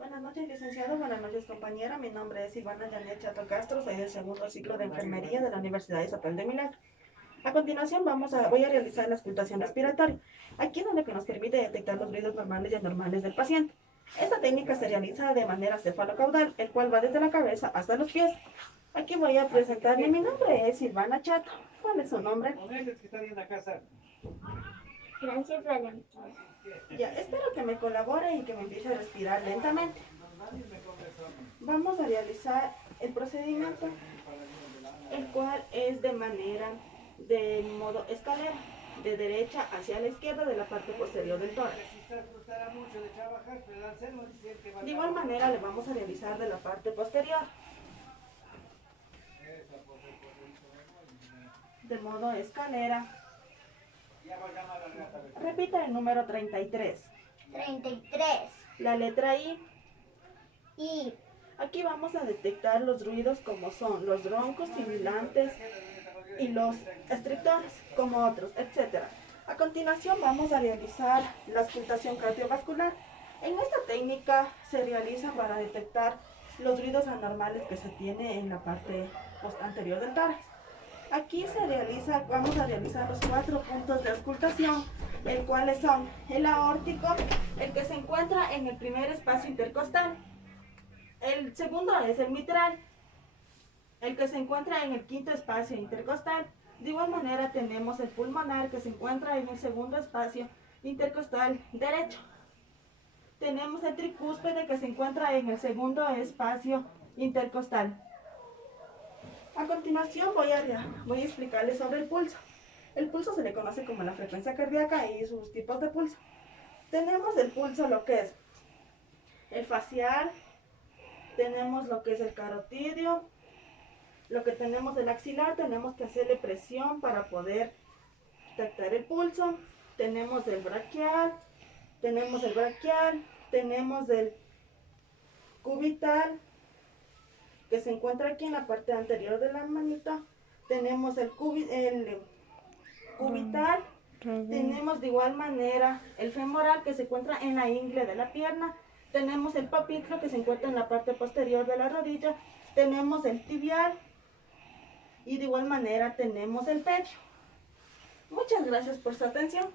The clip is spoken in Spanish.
Buenas noches, licenciado. Buenas noches, compañera. Mi nombre es Ivana Janet Chato Castro. Soy del segundo ciclo de enfermería de la Universidad Estatal de Milagro. A continuación, voy a realizar la auscultación respiratoria. Aquí es donde nos permite detectar los ruidos normales y anormales del paciente. Esta técnica se realiza de manera cefalocaudal, el cual va desde la cabeza hasta los pies. Aquí voy a presentarme. Mi nombre es Ivana Chato. ¿Cuál es su nombre? Francia Valentina. Ya, espero que me colabore y que me empiece a respirar lentamente. Vamos a realizar el procedimiento, el cual es de modo escalera, de derecha hacia la izquierda de la parte posterior del tórax. De igual manera le vamos a realizar de la parte posterior, de modo escalera. Repita el número 33. 33. La letra I. Y Aquí vamos a detectar los ruidos como son los roncos, sibilantes y los estrictores, como otros, etc. A continuación vamos a realizar la auscultación cardiovascular. En esta técnica se realiza para detectar los ruidos anormales que se tiene en la parte anterior del tórax. Aquí vamos a realizar los 4 puntos de auscultación, el cuales son el aórtico, el que se encuentra en el primer espacio intercostal. El segundo es el mitral, el que se encuentra en el quinto espacio intercostal. De igual manera tenemos el pulmonar, que se encuentra en el segundo espacio intercostal derecho. Tenemos el tricúspide, que se encuentra en el segundo espacio intercostal. A continuación voy a explicarles sobre el pulso. El pulso se le conoce como la frecuencia cardíaca y sus tipos de pulso. Tenemos el pulso, lo que es el facial, tenemos lo que es el carotidio, lo que tenemos del axilar, tenemos que hacerle presión para poder detectar el pulso. Tenemos el braquial, tenemos el cubital, que se encuentra aquí en la parte anterior de la manita. Tenemos el cubital, tenemos de igual manera el femoral, que se encuentra en la ingle de la pierna. Tenemos el papitlo, que se encuentra en la parte posterior de la rodilla. Tenemos el tibial y de igual manera tenemos el pecho. Muchas gracias por su atención.